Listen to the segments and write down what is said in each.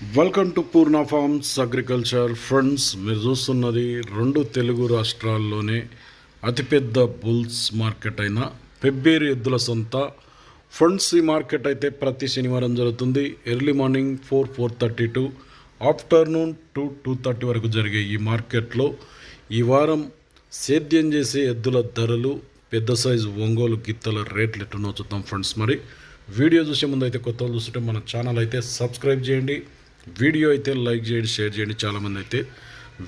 Welcome to Purna forms agriculture friends. మీరు చూస్తున్నది రెండు తెలుగు రాష్ట్రాల్లోనే అతిపెద్ద బుల్స్ మార్కెట్ అయిన పెబ్బేరు ఎద్దుల సొంత ఫ్రెండ్స్. ఈ మార్కెట్ అయితే ప్రతి శనివారం జరుగుతుంది. ఎర్లీ మార్నింగ్ 4:30 టు ఆఫ్టర్నూన్ 2:30 వరకు జరిగే ఈ మార్కెట్లో ఈ వారం సేద్యం చేసే ఎద్దుల ధరలు, పెద్ద సైజు ఒంగోలు గిత్తల రేట్లు ఎట్టునో చూద్దాం ఫ్రెండ్స్. మరి వీడియో చూసే ముందు అయితే కొత్త వాళ్ళు చూస్తుంటే మన ఛానల్ అయితే సబ్స్క్రైబ్ చేయండి, వీడియో అయితే లైక్ చేయండి, షేర్ చేయండి. చాలామంది అయితే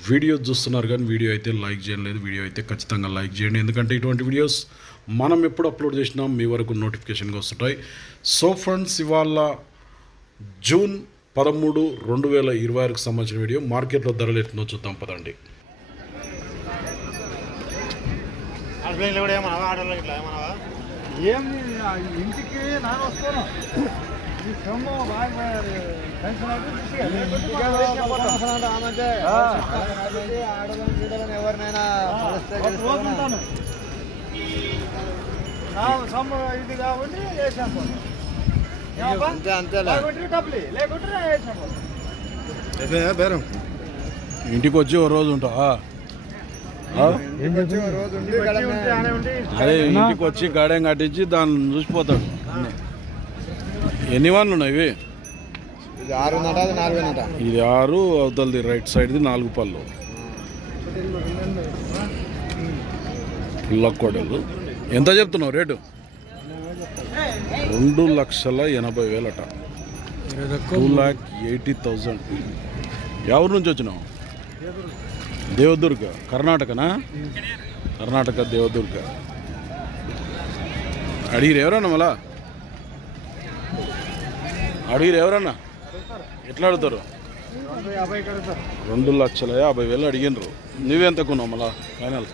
వీడియో చూస్తున్నారు కానీ వీడియో అయితే లైక్ చేయలేదు. వీడియో అయితే ఖచ్చితంగా లైక్ చేయండి, ఎందుకంటే ఇటువంటి వీడియోస్ మనం ఎప్పుడు అప్లోడ్ చేసినా మీ వరకు నోటిఫికేషన్గా వస్తుంటాయి. సో ఫ్రెండ్స్, ఇవాళ జూన్ 13, 2026కు సంబంధించిన వీడియో. మార్కెట్లో ధరలు ఎట్టినో చూద్దాం పదండి. ఇంటికి నాన్న వస్తాను ఎవరినైనా ఇది కాబట్టి ఇంటికి వచ్చి ఓ రోజు ఉంటావా? అదే ఇంటికి వచ్చి గాడెం కట్టించి దాన్ని చూసిపోతాడు. ఎన్ని వన్లు ఉన్నాయి ఇవి? ఇది 6 అది 4 ఇది 6, అవతలది రైట్ సైడ్ది 4 పళ్ళు. పుల్ల కోడలు. ఎంత చెప్తున్నావు రేటు? 2,80,000 అట. 2,80,000. ఎవరి నుంచి వచ్చినావు? దేవదుర్గ, కర్ణాటకనా? కర్ణాటక దేవదుర్గ. అడిగిరు ఎవరన్నా? మళ్ళా అడిగిరు ఎవరన్నా? ఎట్లా అడుగుతారు? 2,50,000 అడిగినరు. నువ్వెంత కొన్నావు మళ్ళా ఫైనల్?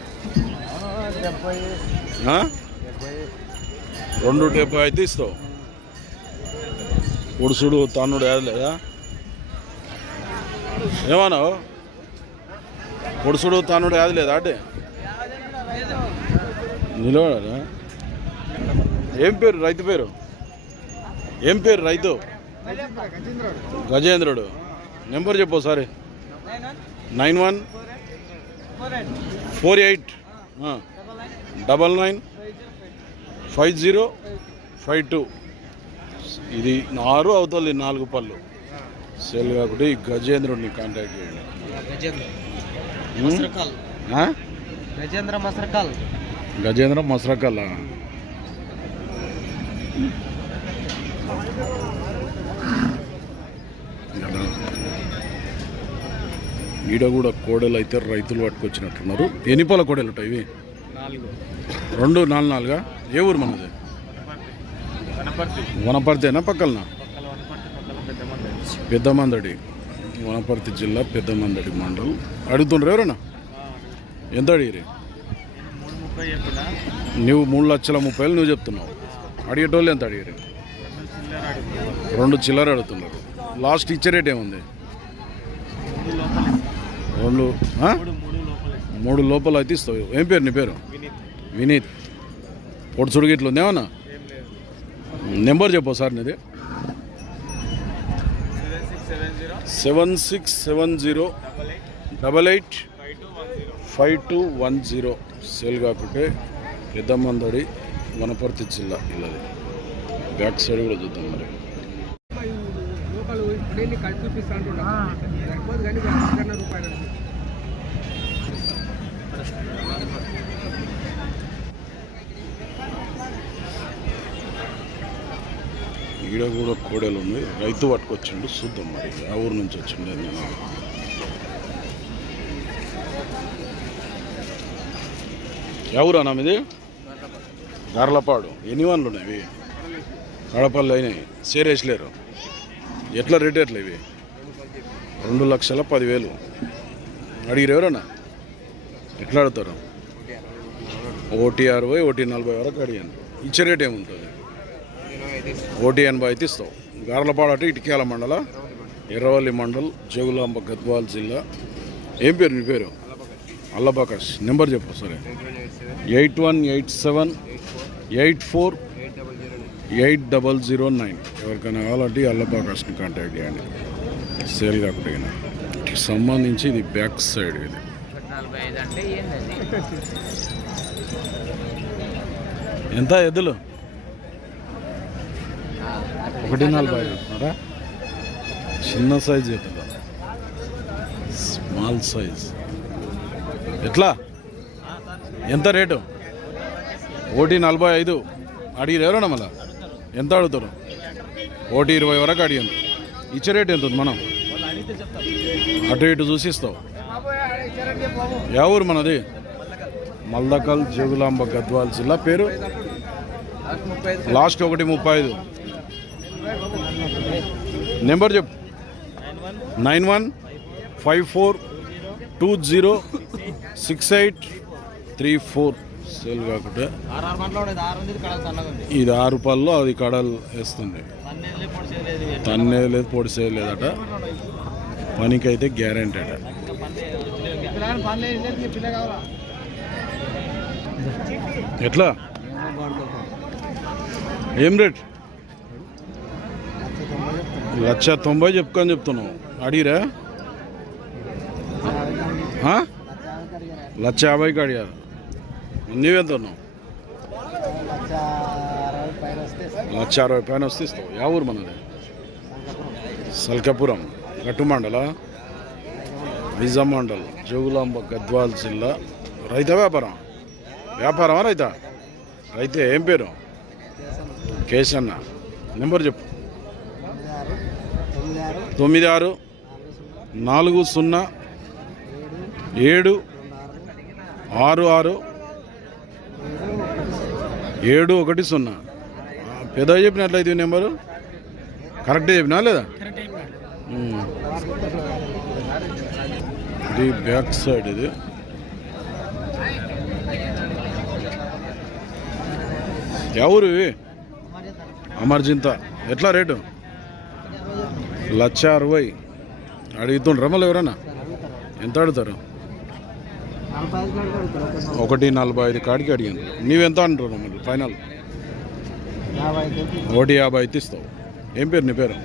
2,70 అయితే ఇస్తావు. ఉడుసుడు తానుడు ఏదలేదా? ఏమన్నావు? పొడుసుడు తానుడు యాది లేదా అంటే నిలబడా? ఏం పేరు రైతు పేరు? ఏం పేరు రైతు? గజేంద్రుడు. నెంబర్ చెప్పు సారీ. 9148995052. ఇది 6, అవుతుంది 4 పళ్ళు. సెల్ కాబట్టి గజేంద్రుడిని కాంటాక్ట్ చేయండి. గజేంద్ర మసరకల్. ఈడ కూడా కోడలు అయితే రైతులు పట్టుకొచ్చినట్టున్నారు. ఎన్ని పాల కోడలు ఉంటాయి ఇవి? 2, 4. ఏ ఊరు మనది? వనపర్తేనా? పక్కలనా? పెద్దమందడి. వనపర్తి జిల్లా పెద్దమందడి మండలం. అడుగుతుండ్రు ఎవరన్నా? ఎంత అడిగిరి? నువ్వు 3,30,000 నువ్వు చెప్తున్నావు. అడిగేటోళ్ళు ఎంత అడిగారు? 2 చిల్లర అడుగుతున్నారు. లాస్ట్ ఇచ్చే రేట్ ఏముంది? 3 లోపల అయితే ఇస్తావు. ఏం పేరు నీ పేరు? వినీత్. పొడుచుడు గిట్లు ఉంది ఏమన్నా? నెంబర్ చెప్పు సార్ నీది. 7670885210. సేల్ కాకుంటే పెద్దమందడి, వనపర్తి జిల్లా. ఇలా బ్యాక్ సైడ్ కూడా చూద్దాం. మరి ఈడ కూడా కోడలు ఉంది. రైతు పట్టుకొచ్చిండు, చూద్దాం మరి ఆ ఊరు నుంచి వచ్చిండే. నేను ఎవరు అన్నా మీది? గార్లపాడు. ఎన్ని వన్లు ఉన్నాయి ఇవి? కడపల్లి అయినాయి. సేరేసలేరు. ఎట్లా రేట్ ఎట్లా ఇవి? 2,10,000 అడిగిరు ఎవరన్నా? ఎట్లా అడుగుతారు? 1,60,000, 1,40,000 వరకు అడిగాను. ఇచ్చే రేట్ ఏముంటుంది? 1,80,000 అయితే ఇస్తావు. గార్లపాడు అంటే ఇటికేల మండల, ఎర్రవల్లి మండల్, జగులాంబ, గద్వాల్ జిల్లా. ఏం పేరు నీ పేరు? అల్లబాకాష్. నెంబర్ చెప్పు సరే. 8187848009. ఎవరికైనా కావాలంటే అల్లబాకాష్ని కాంటాక్ట్ చేయండి. సేల్ కాకుండా సంబంధించి ఇది బ్యాక్ సైడ్ ఇది 45 అంటే ఏంటది? ఎంత ఎద్దులు 1.45 అంటున్నారా? చిన్న సైజ్ ఎద్దులు, స్మాల్ సైజ్. ఎట్లా ఎంత రేటు? 1.45 అడిగిరు ఎవరన్నా మళ్ళా? ఎంత అడుగుతారు? 1.20 వరకు అడిగాను. ఇచ్చే రేట్ ఎంత ఉంది? మనం అటు ఇటు చూసిస్తావు. యా ఊరు మనది? మల్దకల్, జోగులాంబ, గద్వాల్ జిల్లా. పేరు లాస్ట్ 1.35. నెంబర్ చెప్పు. 9154206834. సేల్ కాకుండా ఇది 6 రూపాయల్లో అది కడలు వేస్తుంది. తన్నేది లేదు, పొడి చేయలేదట. పనికైతే గ్యారెంటీ అట. ఎట్లా ఏం రేట్? 190 చెప్పుకొని చెప్తున్నావు. అడిగిరా? 150కి అడిగారు. నీవెంత ఉన్నావు? 160 పైన వస్తే ఇస్తావు. యా ఊరు మనది? సల్కాపురం, గట్టు మండల, నిజాం మండల్, జోగులాంబ, గద్వాల్ జిల్లా. రైతా వ్యాపారం? వ్యాపారమా రైతా? రైతే. ఏం పేరు? కేశన్న. నెంబర్ చెప్పు. 9640766710. పెద్దగా చెప్పినట్లయితే నెంబరు కరెక్టే చెప్పినా లేదా? ఇది బ్యాక్ సైడ్. ఇది ఎవరు? ఇవి అమర్జింత. ఎట్లా రేటు? 160 అడుగుతుండ్రా మళ్ళీ ఎవరన్నా? ఎంత అడుగుతారు? 1.45 కాడికి అడిగాను. నీవెంత అంటారు మళ్ళీ ఫైనల్? 1.50 అయితే ఇస్తావు. ఏం పేరు నీ పేరు?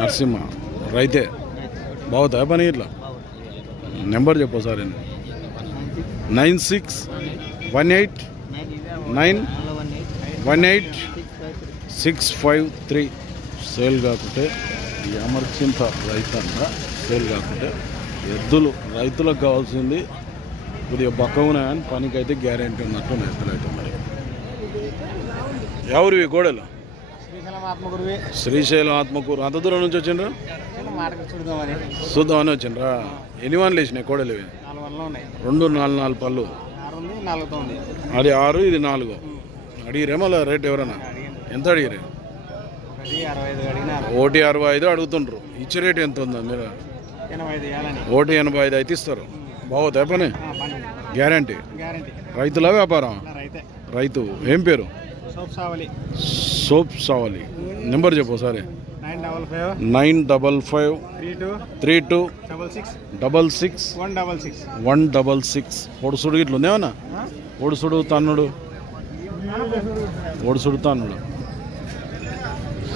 నరసింహ. రైతే. బాగుతా పని ఇట్లా? నెంబర్ చెప్పు సార్. 9618918653. సేల్ కాకుంటే ఈ అమర్చింత రైతన్న. సేల్ కాకుంటే ఎద్దులు రైతులకు కావాల్సింది కొద్దిగా బక్క ఉన్నాయని పనికైతే గ్యారెంటీ ఉన్నట్టు ఎద్దులు అయితే ఉన్నాయి. ఎవరివి గోడలు? శ్రీశైలం ఆత్మకూరు. అంత దూరం నుంచి వచ్చిండ్రా? చూద్దామని వచ్చిండ్రా. ఎన్ని వన్లు వేసినాయి కోడలు? ఇవి 2 4 పళ్ళు. అది 6, ఇది 4. అడిగిరే మళ్ళీ రేట్ ఎవరన్నా? ఎంత అడిగిరే? 1.65 అడుగుతుండ్రు. ఇచ్చే రేట్ ఎంత ఉందా మీరు? 1.85 అయితే ఇస్తారు. బాగుతాయి పని? గ్యారంటీ. రైతుల వ్యాపారం? రైతు. ఏం పేరు? సోప్ సావలి. నెంబర్ చెప్పు సరే. 955326666 పొడుసుడు ఇట్లా ఉందేమన్నా? పొడుసుడు తన్నుడు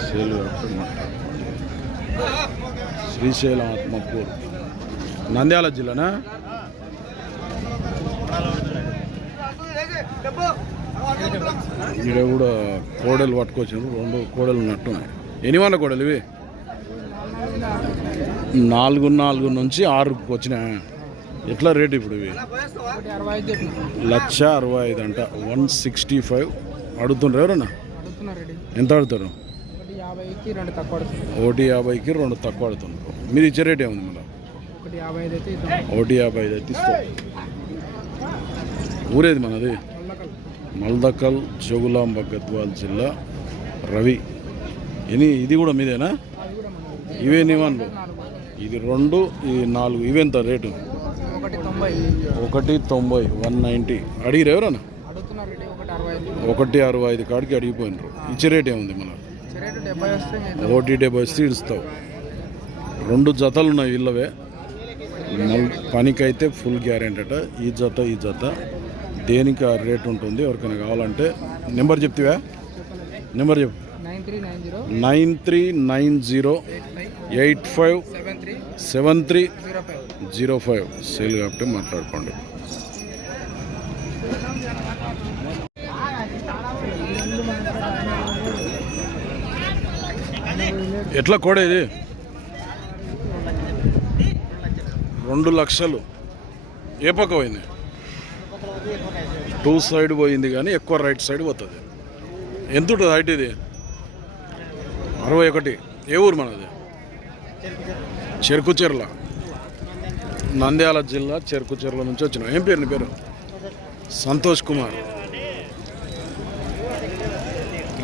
సేలు. శ్రీశైలం ఆత్మకూరు, నంద్యాల జిల్లానా? ఇక్కడ కూడా కోడలు పట్టుకొచ్చారు. 2 కోడలు ఉన్నట్టున్నాయి. ఎన్ని వంద కోడలు ఇవి? 4 నుంచి 6కు వచ్చినాయి. ఎట్లా రేటు ఇప్పుడు ఇవి? 165 అంట. 165 అడుగుతుండ్రు ఎవరన్నా? ఎంత అడుగుతారు? 150కి 2 తక్కువ అడుగుతున్నారు. మీరు ఇచ్చే రేట్ ఏముంది మళ్ళీ? 155 అయితే ఇస్తారు. ఊరేది మనది? మల్దకల్, జోగులాంబ, గద్వాల్ జిల్లా. రవి. ఇది కూడా మీదేనా? ఇవే నివాన్లు. ఇది 2, ఇది 4. ఇవెంత రేటు? 190. 190 అడిగిరు ఎవరన్నా? 165 కాడికి అడిగిపోయినారు. ఇచ్చే రేట్ ఏముంది మన? 170 వస్తే ఇస్తావు. 2 జతలు ఉన్నాయి వీళ్ళవే. పనికైతే ఫుల్ గ్యారెంటీ అట. ఈ జత దేనికి ఆ రేట్ ఉంటుంది. ఎవరికైనా కావాలంటే నెంబర్ చెప్తావా? నెంబర్ చెప్పు. 9390 857305 సేల్ కాబట్టి మాట్లాడుకోండి. ఎట్లా కోడ ఇది 2 లక్షలు. ఏ పక్క పోయింది? 2 సైడ్ పోయింది కానీ ఎక్కువ రైట్ సైడ్ పోతుంది. ఎంత ఉంటుంది హైట్ ఇది? 61. ఏ ఊరు మనది? చెరుకుచెర్ల, నంద్యాల జిల్లా చెరుకుచెర్ల నుంచి వచ్చినాం. ఏం పేరు నీ పేరు? సంతోష్ కుమార్.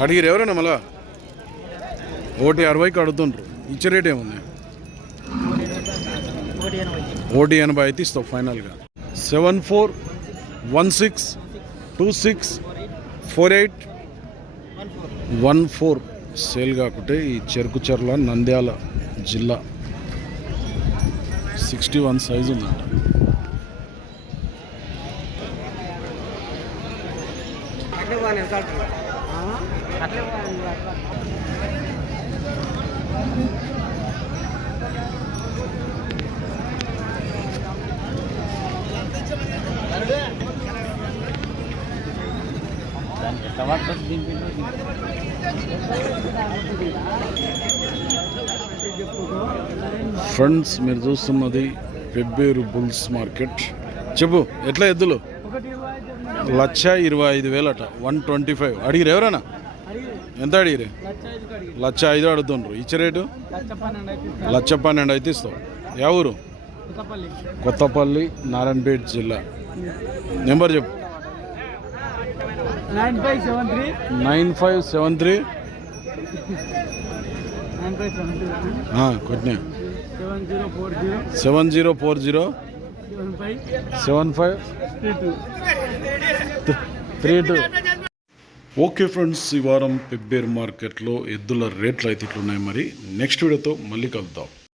అడిగిరు ఎవరైనా మళ్ళా? 160కి అడుగుతుండ్రు. ఇచ్చే రేట్ ఏముంది? 180 అయితే ఇస్తావు ఫైనల్గా. 7416264814 సేల్ కాకుంటే ఈ చెరుకుచెర్ల నంద్యాల జిల్లా 61 సైజు ఉందంట. ఫ్రెండ్స్, మీరు చూస్తున్నది పెబ్బేరు బుల్స్ మార్కెట్. చెప్పు, ఎట్లా ఎద్దులు? 1,25,000 అట. 125 అడిగిరు ఎవరైనా? ఎంత అడిగిరు? 1,05,000 అడుగుతుండ్రు. ఇచ్చే రేటు 1,12,000 అయితే ఇస్తావు. యా ఊరు? కొత్తపల్లి, నారాయణపేట జిల్లా. నెంబర్ చెప్పు. 9573 కొట్టినా 7040 7532. ఓకే ఫ్రెండ్స్, ఈ వారం పెబ్బేరు మార్కెట్లో ఎద్దుల రేట్లు అయితే ఇట్లున్నాయి. మరి నెక్స్ట్ వీడియోతో మళ్ళీ కలుద్దాం.